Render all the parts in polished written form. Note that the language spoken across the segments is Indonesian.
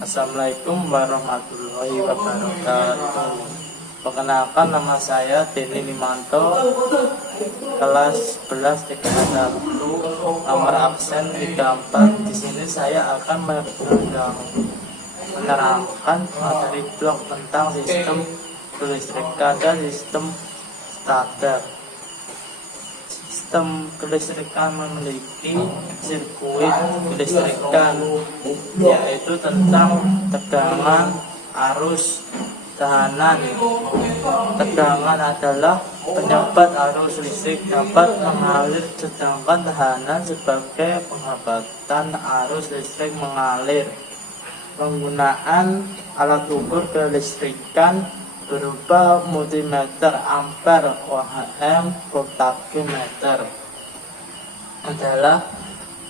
Assalamualaikum warahmatullahi wabarakatuh. Perkenalkan, nama saya Denny Limanto, kelas 11 TK1, nomor absen 34. Di sini saya akan menerangkan materi blok tentang sistem kelistrikan dan sistem starter. Sistem kelistrikan memiliki sirkuit kelistrikan, yaitu tentang tegangan, arus, tekanan. Tegangan adalah penyebab arus listrik dapat mengalir, sedangkan tekanan sebagai penghambatan arus listrik mengalir. Penggunaan alat ukur kelistrikan berupa multimeter, ampere, ohm, voltameter adalah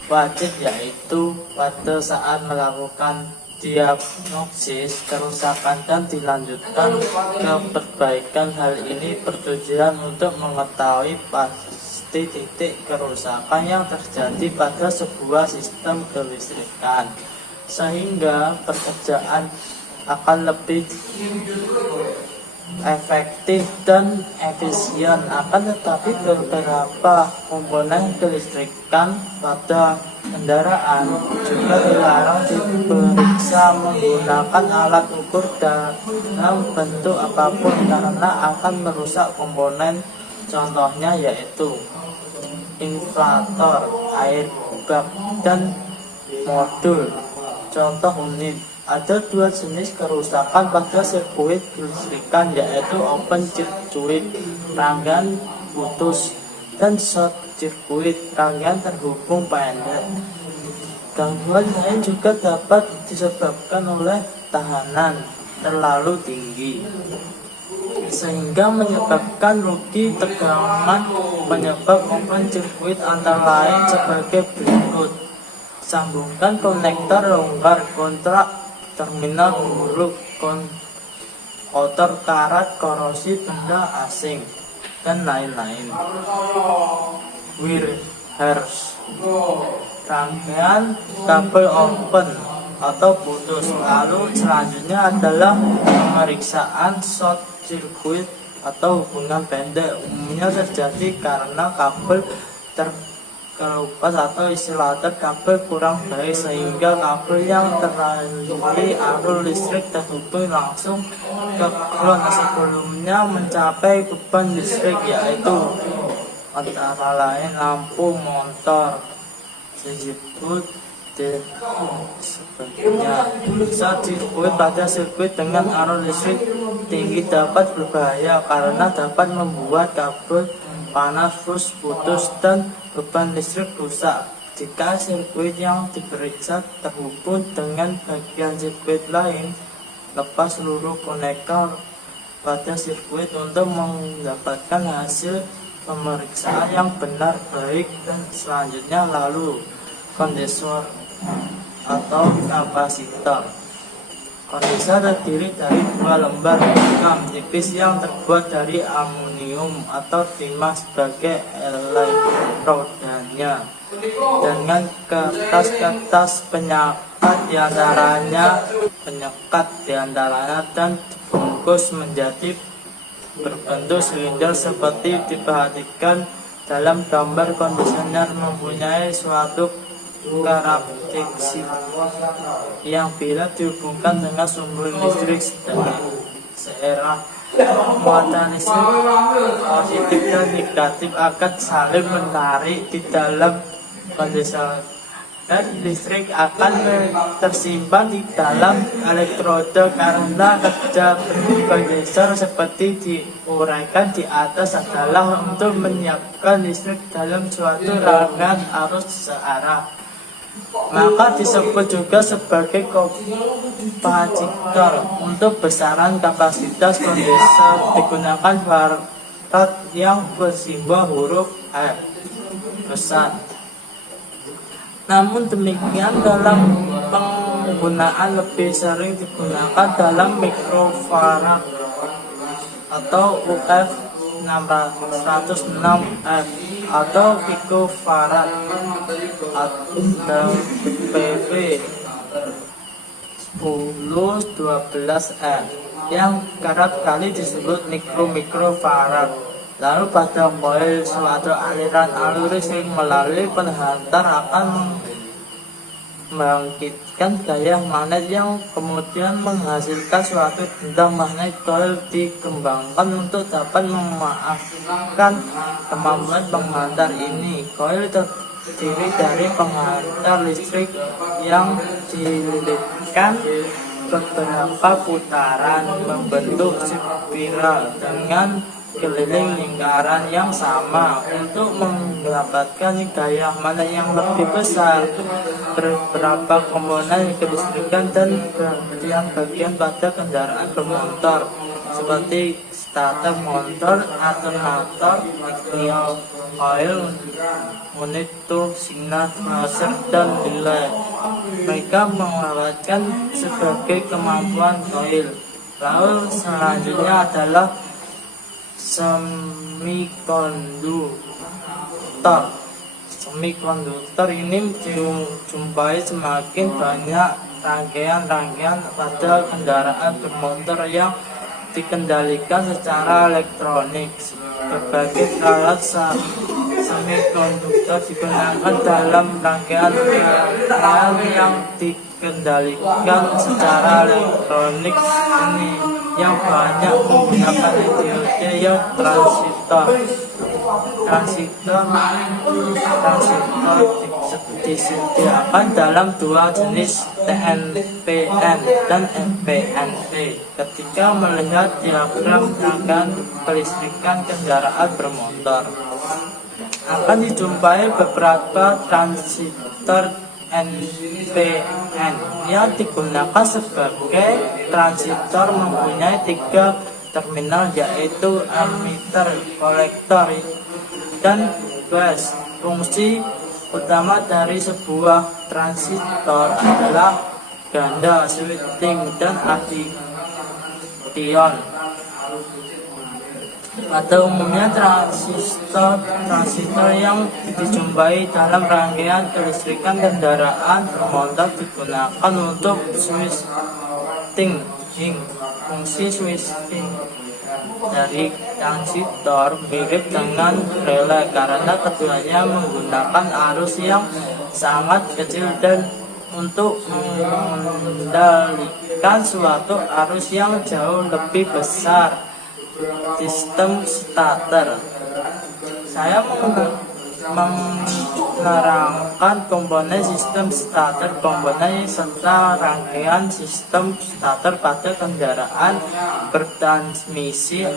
wajib, yaitu pada saat melakukan diagnosis kerusakan dan dilanjutkan ke perbaikan. Hal ini bertujuan untuk mengetahui pasti titik kerusakan yang terjadi pada sebuah sistem kelistrikan, sehingga pekerjaan akan lebih efektif dan efisien. Akan tetapi beberapa komponen kelistrikan pada kendaraan juga dilarang diperiksa menggunakan alat ukur dalam bentuk apapun karena akan merusak komponen. Contohnya yaitu inflator, airbag, dan modul. Contoh unit. Ada dua jenis kerusakan pada sirkuit kelistrikan, yaitu open circuit, rangkaian putus, dan short circuit, rangkaian terhubung pendek. Gangguan lain juga dapat disebabkan oleh tekanan terlalu tinggi, sehingga menyebabkan rugi tegangan. Penyebab open circuit antara lain sebagai berikut: sambungan konektor longgar, kontrak terminal buruk, kotor karat, korosi benda asing, dan lain-lain. Wire harsh, rangkaian kabel open atau putus. Lalu selanjutnya adalah pemeriksaan short circuit atau hubungan pendek. Umumnya terjadi karena kabel terkelupas atau isolator kabel kurang baik, sehingga kabel yang terlalui arus listrik terhubung langsung ke ground sebelumnya mencapai beban listrik, yaitu antara lain lampu motor, disebut sebagainya. Short circuit pada sirkuit dengan arus listrik tinggi dapat berbahaya karena dapat membuat kabel panas, fuse putus, dan beban listrik rusak. Jika sirkuit yang diperiksa terhubung dengan bagian sirkuit lain, lepas seluruh konektor pada sirkuit untuk mendapatkan hasil pemeriksaan yang benar baik. Dan selanjutnya lalu kondensor atau kapasitor. Kondensor terdiri dari dua lembar logam tipis yang terbuat dari aluminium atau timah sebagai elektrodanya, dengan kertas-kertas penyekat diantaranya dan dibungkus menjadi berbentuk silinder seperti diperhatikan dalam gambar. Kondensator mempunyai suatu karakteristik yang bila dihubungkan dengan sumber listrik searah, muatan listrik positif dan negatif akan saling menarik di dalam kondensator, dan listrik akan tersimpan di dalam elektroda. Karena kerja kondensor seperti diuraikan di atas adalah untuk menyiapkan listrik dalam suatu rangkaian arus searah, maka disebut juga sebagai kapasitor. Untuk besaran kapasitas kondensor digunakan barat yang bersimbol huruf F besar. Namun demikian, dalam penggunaan lebih sering digunakan dalam mikrofarad atau UF 106F atau picofarad atau PV 1012E yang kerap kali disebut mikrofarad. Lalu pada koil suatu aliran arus yang melalui penghantar akan membangkitkan gaya magnet yang kemudian menghasilkan suatu benda magnet. Koil dikembangkan untuk dapat memanfaatkan kemampuan penghantar ini. Koil terdiri dari penghantar listrik yang dililitkan beberapa putaran membentuk spiral dengan keliling lingkaran yang sama. Untuk mendapatkan gaya magnet yang lebih besar, beberapa komponen kelistrikan dan bagian pada kendaraan bermotor seperti starter motor, alternator, igniter, coil, monitor, signal, transfer, dan relay. Mereka melewatkan sebagai kemampuan koil. Lalu selanjutnya adalah semikonduktor. Semikonduktor ini dijumpai semakin banyak rangkaian-rangkaian pada kendaraan bermotor yang dikendalikan secara elektronik. Berbagai alat semikonduktor digunakan dalam rangkaian yang dikendalikan secara elektronik ini, yang banyak menggunakan metode yang transistor disediakan dalam dua jenis, TNPN dan NPNP. Ketika melihat diagram rangkaian kelistrikan kendaraan bermotor, akan dijumpai beberapa transistor NPN yang digunakan sebagai transistor mempunyai 3 terminal, yaitu emitter, kolektor, dan base. Fungsi utama dari sebuah transistor adalah ganda, switching, dan addition. Pada umumnya transistor yang dijumpai dalam rangkaian kelistrikan kendaraan bermotor digunakan untuk switching. Fungsi switching dari transistor mirip dengan relay karena keduanya menggunakan arus yang sangat kecil dan untuk mengendalikan suatu arus yang jauh lebih besar. Sistem starter. Saya menerangkan komponen sistem starter, komponen serta rangkaian sistem starter pada kendaraan bertransmisi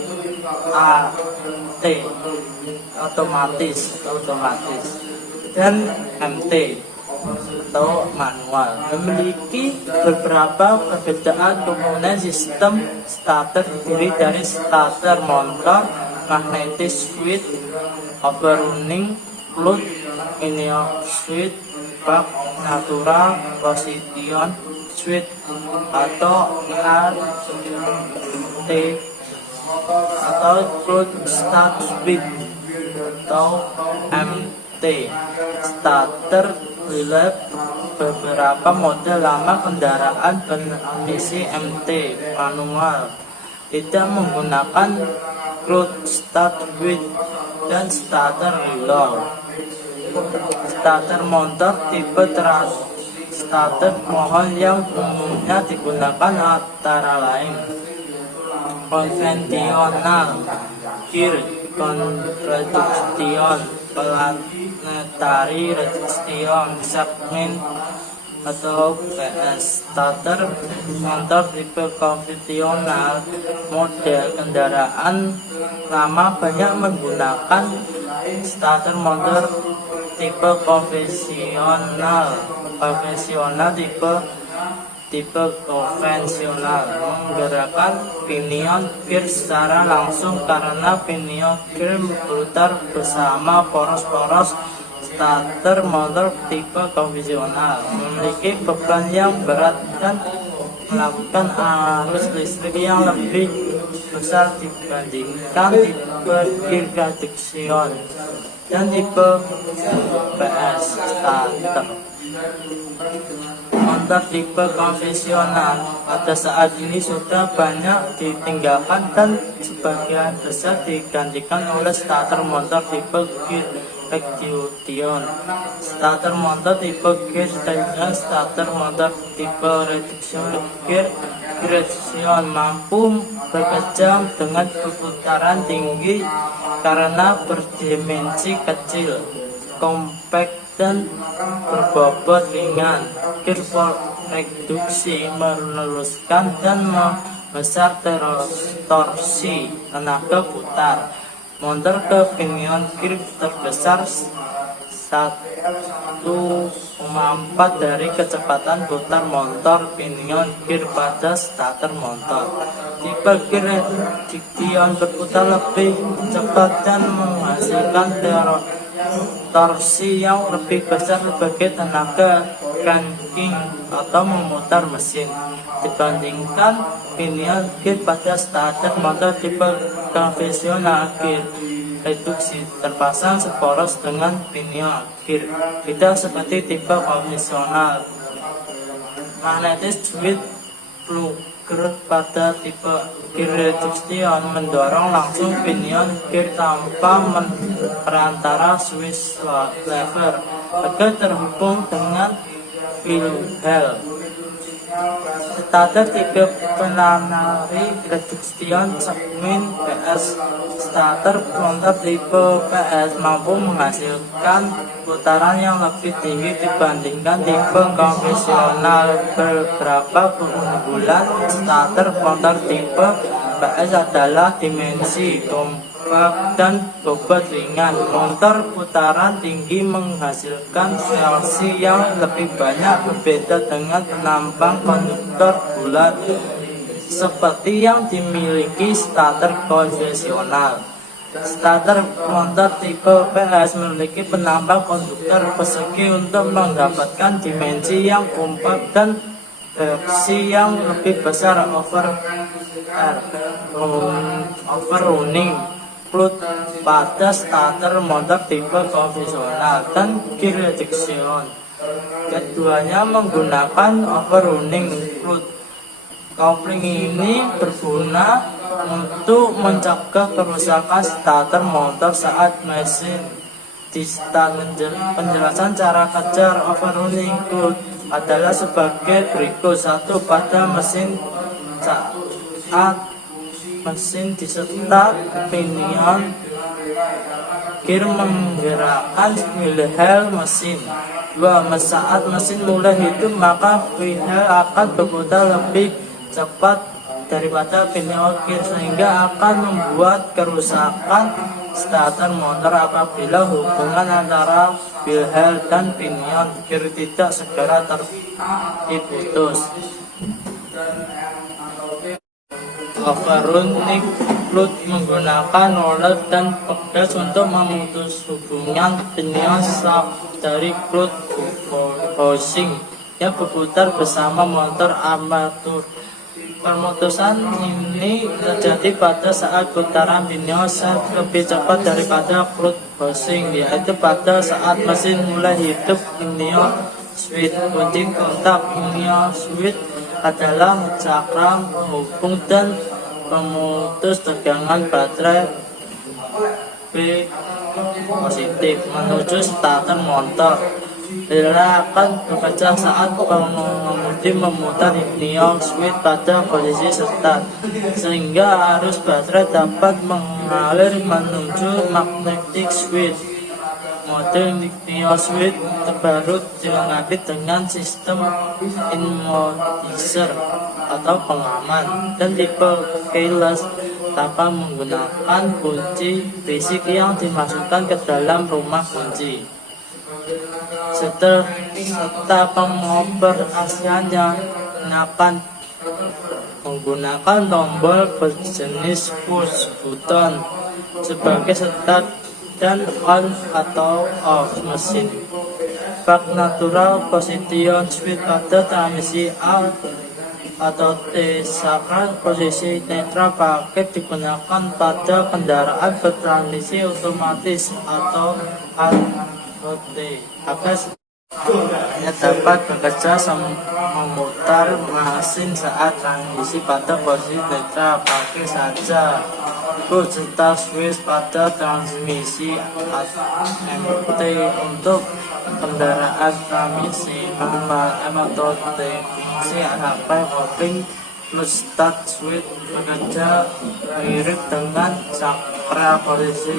AT otomatis dan MT atau manual. Memiliki beberapa perbedaan. Komponen sistem starter terdiri dari starter motor, magnetic switch, overrunning, flood, linear switch, buck natural, position switch atau RT atau flood start switch atau MT. Starter relay beberapa model lama kendaraan beremisi MT manual tidak menggunakan closed start switch dan starter relay. Starter motor tipe starter mohon yang umumnya digunakan antara lain konvensional, gear, reduction, planetary reduction, segment atau PS. Starter motor tipe konvensional model kendaraan lama banyak menggunakan starter motor tipe konvensional tipe konvensional menggerakkan pinion gear secara langsung karena pinion gear berputar bersama poros-poros. Starter motor tipe konvensional memiliki beban yang berat dan melakukan arus listrik yang lebih besar dibandingkan tipe gear reduction dan tipe PS starter. motor tipe konvensional pada saat ini sudah banyak ditinggalkan dan sebagian besar digantikan oleh starter motor tipe gear reduction. Starter motor tipe gear reduction, starter motor tipe reduction mampu bekerja dengan perputaran tinggi karena berdimensi kecil, kompak dan berbobot ringan. Gear reduksi meluruskan dan membesar torsi tenaga putar. Motor ke pinion gear terbesar 1,4 dari kecepatan putar motor pinion gear pada starter motor. Tipe gear reduction berputar lebih cepat dan menghasilkan torsi yang lebih besar sebagai tenaga cranking atau memutar mesin dibandingkan pinion gear pada starter motor tipe konvensional. Gear reduksi terpasang seporos dengan pinion gear, tidak seperti tipe konvensional. Magnetic switch plugger pada tipe gear reduction mendorong langsung pinion gear tanpa perantara switch lever agar terhubung dengan wheel. Starter tipe planetary reduction segmen PS. Starter motor tipe PS mampu menghasilkan putaran yang lebih tinggi dibandingkan tipe konvensional. Beberapa keunggulan starter motor tipe PS adalah dimensi kompak dan bobot ringan. Motor putaran tinggi menghasilkan torsi yang lebih banyak, berbeda dengan penampang konduktor bulat seperti yang dimiliki starter konvensional. Starter motor tipe PS memiliki penampang konduktor persegi untuk mendapatkan dimensi yang kompak dan versi yang lebih besar overrunning fluid pada starter motor tipe konvensional dan gear reduction. Keduanya menggunakan overrunning fluid. Kopling ini berguna untuk mencegah kerusakan starter motor saat mesin. Di penjelasan cara kerja overrunning fluid adalah sebagai berikut. 1. Pada mesin saat mesin di-start, pinion gear menggerakkan wheel mesin. 2. Saat mesin mulai hidup, maka wheel akan berputar lebih cepat daripada pinion gear sehingga akan membuat kerusakan starter motor apabila hubungan antara wheel dan pinion gear tidak segera diputus. Overrunning fluid menggunakan roller dan pegas untuk memutus hubungan pinion shaft dari fluid housing yang berputar bersama motor armatur. Pemutusan ini terjadi pada saat putaran pinion shaft lebih cepat daripada fluid housing, yaitu pada saat mesin mulai hidup. Pinion switch kunci kontak pinion switch adalah cakram penghubung dan pemutus tegangan baterai B positif menuju starter motor. Bila akan bekerja saat pengemudi memutar pinion switch pada posisi start, sehingga arus baterai dapat mengalir menuju magnetic switch. Model pinion switch terbaru dilengkapi dengan sistem immobilizer atau pengaman dan tipe keyless tanpa menggunakan kunci fisik yang dimasukkan ke dalam rumah kunci. Serta pengoperasiannya akan menggunakan tombol berjenis push button sebagai start dan on atau off mesin. Bak natural position switch pada transmisi A atau T. Saat posisi netral paket digunakan pada kendaraan bertransmisi otomatis atau AOT. Hanya dapat bekerja memutar mesin saat transmisi pada posisi netral. Pakai saja serta switch pada transmisi MT untuk kendaraan transmisi normal atau fungsi sampai holding plus start switch bekerja mirip dengan sakral posisi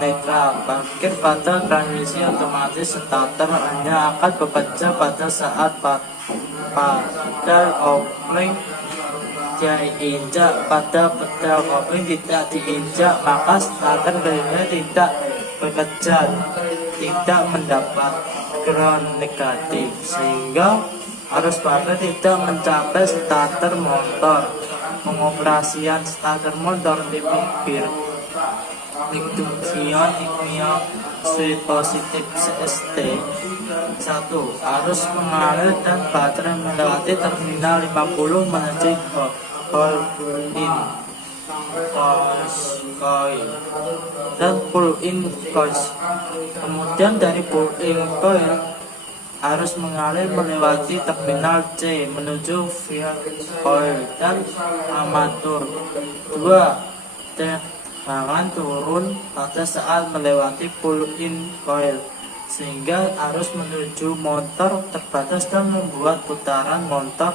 netral. Parkir pada transmisi otomatis starter hanya akan bekerja pada saat pedal kopling diinjak. Pada pedal kopling tidak diinjak, maka starter kelima tidak bekerja, tidak mendapat ground negatif, sehingga arus baterai tidak mencapai starter motor. Pengoperasian starter motor tipe induction ignition switch positif CST. 1. Arus mengalir dan baterai melewati terminal 50 menuju pull in coil dan pull in coil. Kemudian dari pull in coil, arus mengalir melewati terminal C menuju via coil dan armatur. 2. Tegangan turun pada saat melewati pull in coil, sehingga arus menuju motor terbatas dan membuat putaran motor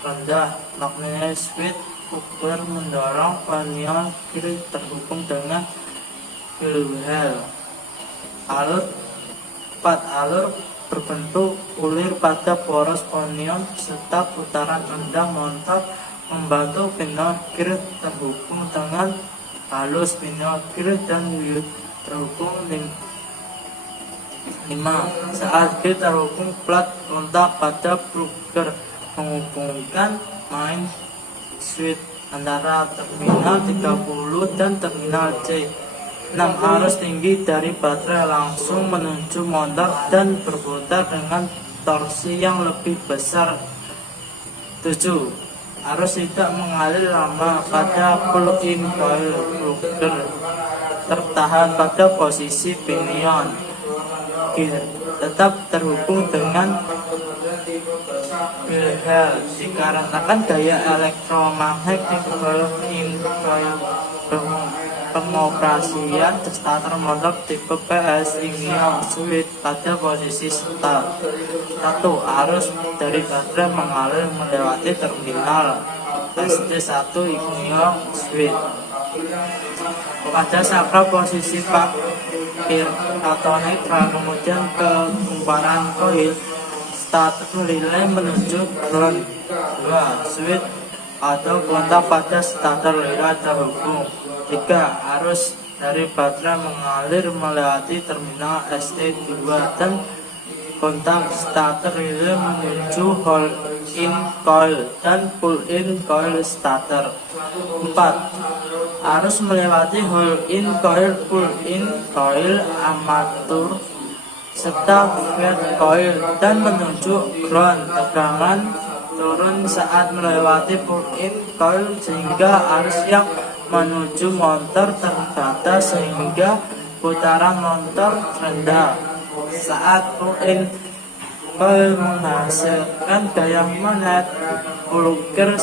rendah. Magnetic switch puber mendorong pinion kiri terhubung dengan flywheel. Alur 4. Alur berbentuk ulir pada poros pinion serta putaran rendah motor membantu pinion kiri terhubung dengan halus. Pinion kiri dan wheel terhubung 5. Saat kiri terhubung, plat kontak pada plugger menghubungkan main switch antara terminal 30 dan terminal C. 6. Arus tinggi dari baterai langsung menuju motor dan berputar dengan torsi yang lebih besar. 7. Arus tidak mengalir lama pada pull-in coil. Plugger tertahan pada posisi pinion gear tetap terhubung dengan flywheel dikarenakan daya elektromagnetik pull-in coil. Pengoperasian starter motor tipe PS ignition switch pada posisi start. 1. Arus dari baterai mengalir melewati terminal ST1 ignition switch pada sakral posisi parkir atau netral. Kemudian ke kumparan koil starter relay menuju ground. 2. Switch atau kontak pada starter relay terhubung. 3. Arus dari baterai mengalir melewati terminal ST2 dan kontak starter relay menuju hold-in coil dan pull-in coil starter. 4. Arus melewati hold-in coil, pull-in coil, armatur, serta feed coil dan menuju ground. Tegangan turun saat melewati pull-in coil sehingga arus yang menuju motor terbatas sehingga putaran motor rendah. Saat pull-in coil menghasilkan gaya magnet, plugger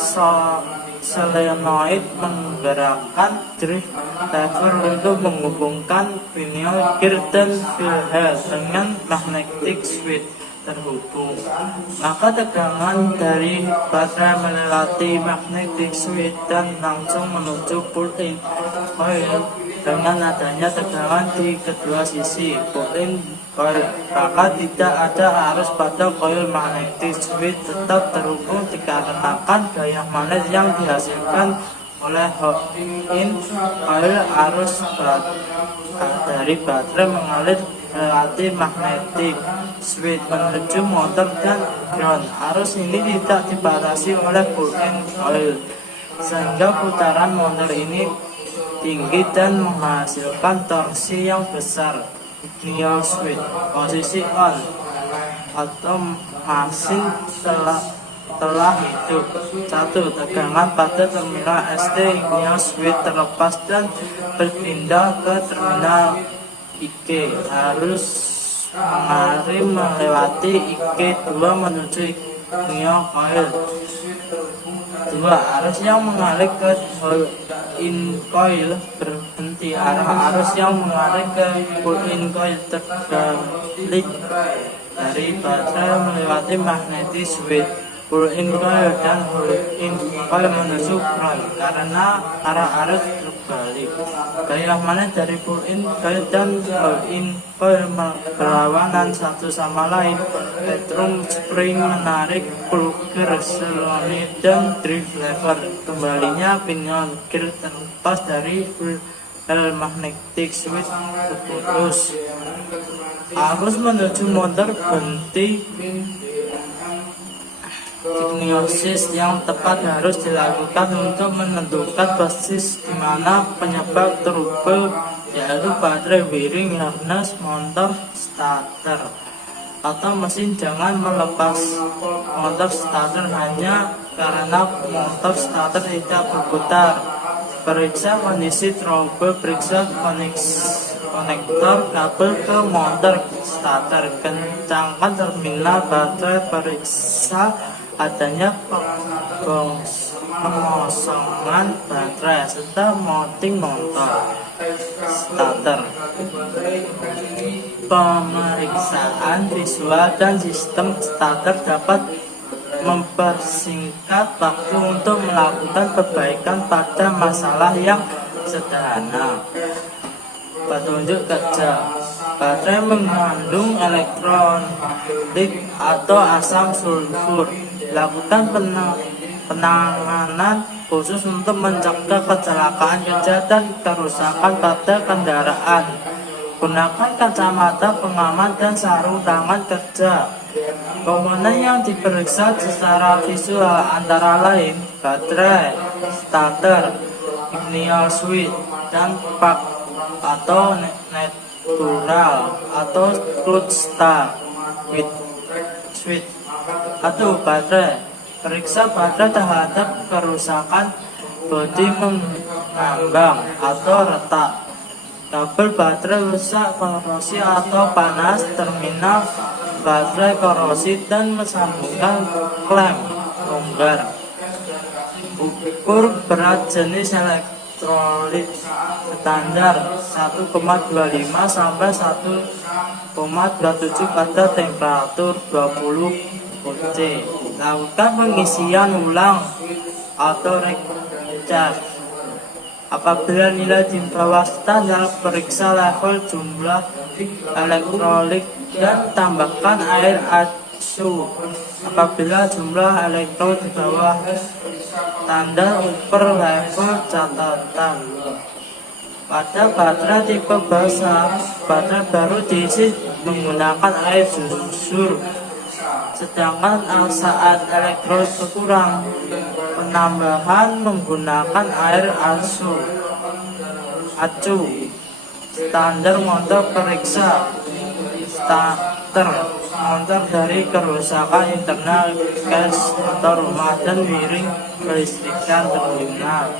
solenoid menggerakkan drive lever untuk menghubungkan pinion gear dan flywheel dengan magnetic switch terhubung. Maka tegangan dari baterai melewati magnetic switch dan langsung menuju pull-in coil. Dengan adanya tegangan di kedua sisi pull-in coil, maka tidak ada arus pada coil. Magnetic switch tetap terhubung dikarenakan gaya magnet yang dihasilkan oleh hold-in coil. Arus dari baterai mengalir melewati magnetic switch menuju motor dan ground. Arus ini tidak dibatasi oleh pull-in coil sehingga putaran motor ini tinggi dan menghasilkan torsi yang besar. Ignition switch posisi on atau mesin telah hidup. 1. Tegangan pada terminal ST ignition switch terlepas dan berpindah ke terminal IG. Arus mengalir melewati IK2 menuju near coil. 2. Arus yang mengalir ke in coil berhenti. Arah arus yang mengalir ke pull-in coil terbalik dari baterai melewati magnetic switch pull-in coil dan pull-in coil menuju ground karena arah arus terbalik. Gaya magnet dari pull-in coil dan pull-in coil berlawanan satu sama lain. Petrum spring menarik plunger solenoid dan drive lever. Kembalinya pinion gear terlepas dari magnetic switch terputus. Arus menuju motor berhenti. Diagnosis yang tepat harus dilakukan untuk menentukan basis di mana penyebab trouble, yaitu baterai wiring harness motor starter atau mesin. Jangan melepas motor starter hanya karena motor starter tidak berputar. Periksa kondisi trouble, periksa konektor kabel ke motor starter, kencangkan terminal baterai, periksa adanya pengosongan baterai serta mounting motor starter. Pemeriksaan visual dan sistem starter dapat mempersingkat waktu untuk melakukan perbaikan pada masalah yang sederhana. Petunjuk kerja: baterai mengandung elektrolit atau asam sulfur. Lakukan penanganan khusus untuk mencegah kecelakaan kerja dan kerusakan pada kendaraan. Gunakan kacamata pengaman dan sarung tangan kerja. Komponen yang diperiksa secara visual antara lain baterai, starter, ignition switch, dan plug atau neutral atau clutch start switch. 1. Baterai. Periksa baterai terhadap kerusakan bodi mengambang atau retak, kabel baterai rusak, korosi atau panas, terminal baterai korosi, dan menyambungkan klem longgar. Ukur berat jenis elektrolit standar 1,25 sampai 1,27 pada temperatur 20 C. Lakukan pengisian ulang atau recharge. Apabila nilai di bawah standar, periksa level jumlah elektrolit dan tambahkan air asu. Apabila jumlah elektrolit di bawah standar, ukur level catatan. Pada baterai tipe basah, baterai baru diisi menggunakan air susur. Sedangkan saat elektrolit berkurang, penambahan menggunakan air acu. Standar motor periksa starter motor dari kerusakan internal gas motor rumah dan wiring kelistrikan terminal,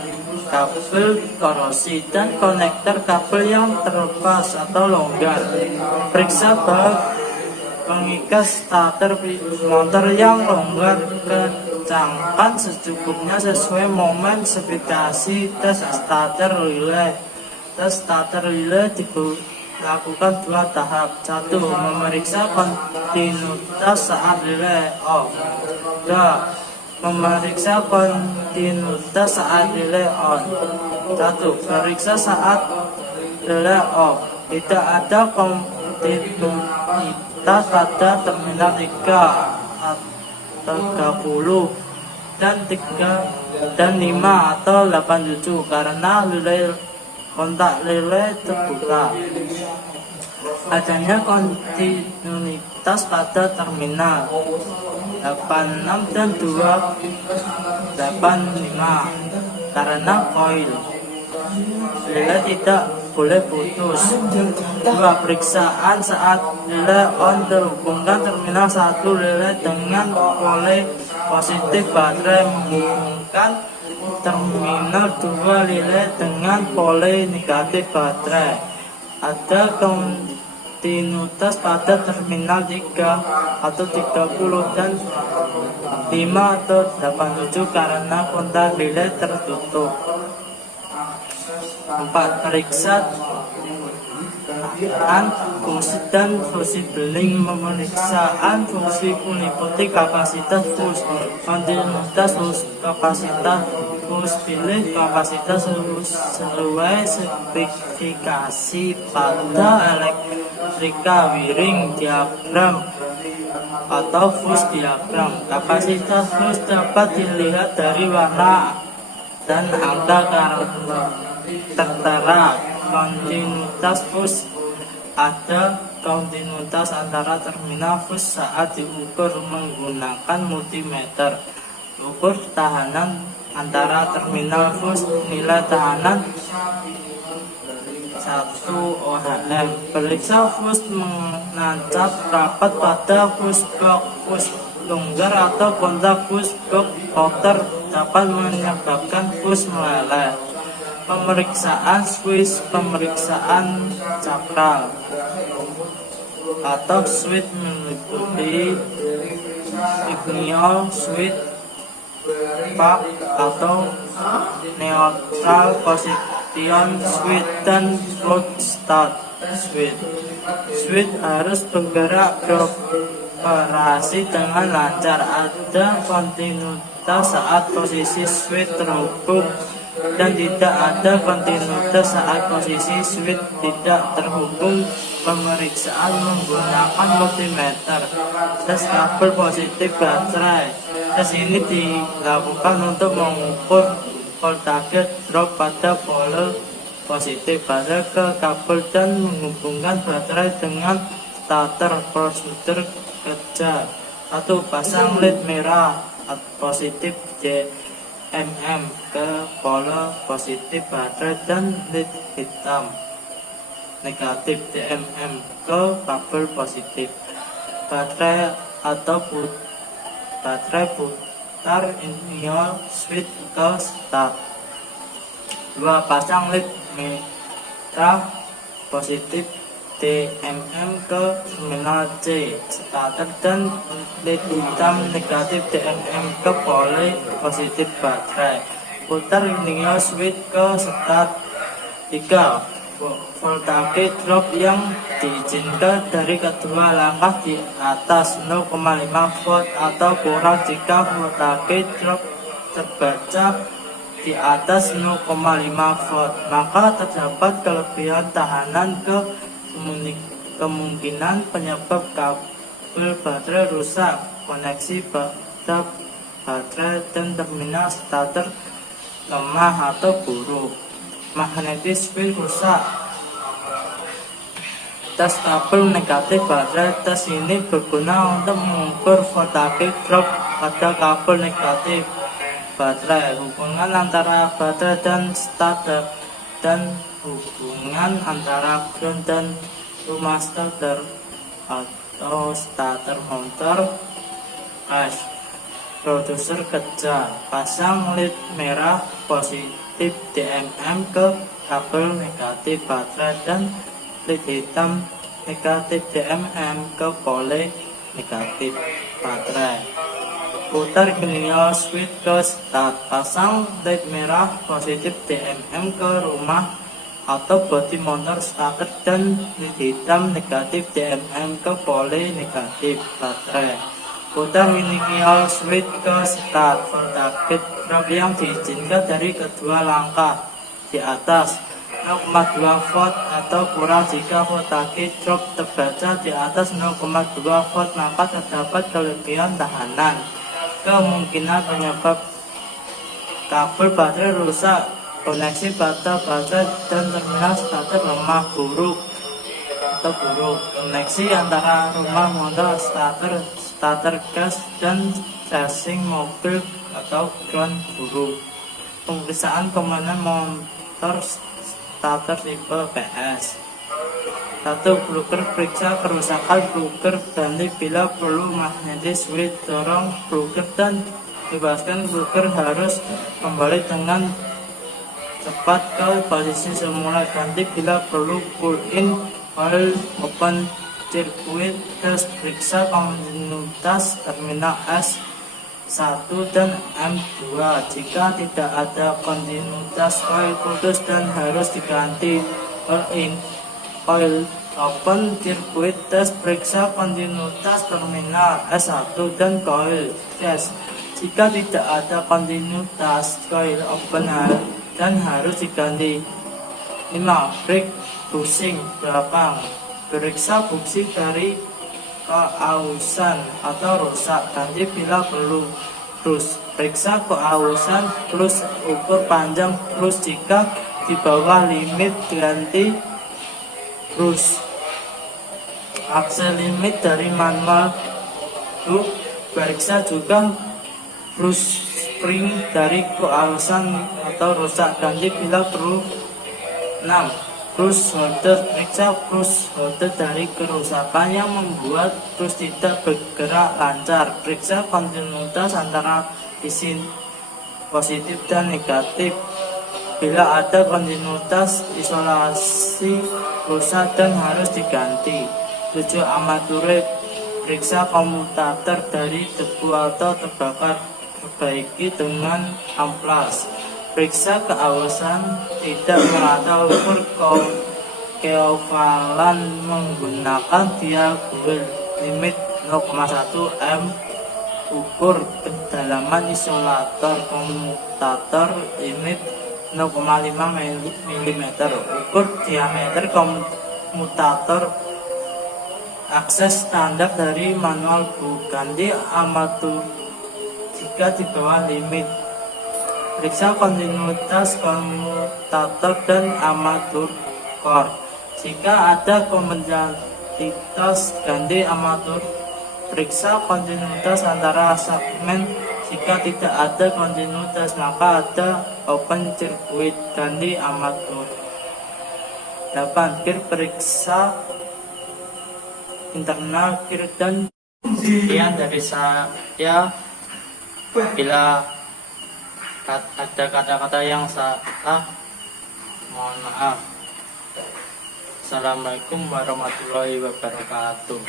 kabel korosi, dan konektor kabel yang terlepas atau longgar. Periksa bak pengikat starter motor yang longgar, kencangkan secukupnya sesuai momen spesifikasi. Tes starter relay. Tes starter relay dilakukan 2 tahap. 1. Memeriksa kontinuitas saat relay off. 2. Memeriksa kontinuitas saat relay on. 1. Periksa saat relay off. Tidak ada kontinuitas pada terminal 3 30 dan 5 atau 87 karena kontak relay terbuka. Adanya kontinuitas pada terminal 86 dan 285 karena koil relay tidak boleh putus. 2. Periksaan saat relay on terhubungkan terminal 1 relay dengan pole positif baterai, menghubungkan terminal 2 relay dengan pole negatif baterai. Ada kontinuitas pada terminal 3 atau 30 dan 5 atau 87 karena kontak relay tertutup. 4. Periksa fungsi dan fungsi beling. Pemeriksaan fungsi meliputi kapasitas fus, kontinuitas fus, kapasitas fus pilih, kapasitas sesuai spesifikasi pada elektrika wiring diagram atau fus diagram. Kapasitas fus dapat dilihat dari warna dan angka tertera. Kontinuitas fus, ada kontinuitas antara terminal fus saat diukur menggunakan multimeter. Ukur tahanan antara terminal fus, nilai tahanan 1 ohm. Periksa fus menancap rapat pada fus box. Fus longgar atau kontak fus box kotor dapat menyebabkan fus meleleh. Pemeriksaan switch. Pemeriksaan sakral atau switch meliputi ignite switch, spark atau neutral position switch, dan float start switch. Switch harus bergerak beroperasi dengan lancar. Ada kontinuitas saat posisi switch terhubung dan tidak ada kontinuitas saat posisi switch tidak terhubung. Pemeriksaan menggunakan multimeter. Tes kabel positif baterai. Tes ini dilakukan untuk mengukur voltage drop pada pole positif baterai ke kabel dan menghubungkan baterai dengan starter. Prosedur kerja: 1. Pasang led merah positif DMM ke pole positif baterai dan led hitam negatif DMM ke kabel positif baterai atau baterai putar initial switch ke start. 2. Pasang led merah positif DMM ke terminal C starter dan led hitam negatif DMM ke pole positif baterai. Putar initial switch ke start. 3. Voltage drop yang diizinkan dari kedua langkah di atas 0,5 volt atau kurang jika voltage drop terbaca di atas 0,5 volt, maka terdapat kelebihan tahanan ke kemungkinan penyebab kabel baterai rusak, koneksi pada baterai dan terminal starter lemah atau buruk. Magnetic field rusak. Tes kabel negatif baterai. Tes ini berguna untuk mengukur voltage drop pada kabel negatif baterai, hubungan antara baterai dan starter, dan hubungan antara ground dan rumah starter atau starter motor. Produser kerja: pasang led merah positif DMM ke kabel negatif baterai dan led hitam negatif DMM ke pole negatif baterai. Putar initial switch ke start. Pasang led merah positif DMM ke rumah atau bodi motor starter dan led hitam negatif DMM ke pole negatif baterai. Putar initial switch ke start. Voltage drop yang diizinkan dari kedua langkah di atas 0,2 volt atau kurang jika voltage drop terbaca di atas 0,2 volt, maka terdapat kelebihan tahanan. Kemungkinan penyebab kabel baterai rusak, koneksi pada baterai dan terminal starter lemah buruk atau buruk, koneksi antara rumah motor starter gas dan casing mobil atau ground buruk. Pemeriksaan komponen motor starter tipe PS. 1. Breaker. Periksa kerusakan breaker, ganti bila perlu magnetic switch, dorong breaker dan bebaskan breaker, harus kembali dengan cepat ke posisi semula, ganti bila perlu pull in Coil open circuit test periksa kontinuitas terminal S1 dan M2. Jika tidak ada kontinuitas, coil putus dan harus diganti. In coil open circuit test periksa kontinuitas terminal S1 dan coil test. Jika tidak ada kontinuitas, coil open dan harus diganti. 5. Break bushing belakang. Periksa bushing dari keausan atau rusak, ganti bila perlu. Periksa keausan, plus ukur panjang, plus jika di bawah limit ganti. Aksel limit dari manual. Periksa juga brush spring dari keausan atau rusak, ganti bila perlu. 6. Brush holder. Periksa brush holder dari kerusakan yang membuat brush tidak bergerak lancar. Periksa kontinuitas antara isin positif dan negatif. Bila ada kontinuitas, isolasi rusak dan harus diganti. 7. Armature. Periksa komutator dari debu atau terbakar, perbaiki dengan amplas. Periksa keawasan tidak merata, ukur keovalan menggunakan diagonal limit 0,1 m. Ukur kedalaman isolator komutator limit 0,5 mm. Ukur diameter komutator. Akses standar dari manual ganti armatur jika di bawah limit. Periksa kontinuitas komutator dan armatur core. Jika ada kompatibilitas, ganti armatur. Periksa kontinuitas antara segmen. Jika tidak ada kontinuitas, maka ada open circuit, ganti armatur. 8. Gear. Periksa internal gear dan sekian dari saya. Bila ada kata-kata yang salah, mohon maaf. Assalamualaikum warahmatullahi wabarakatuh.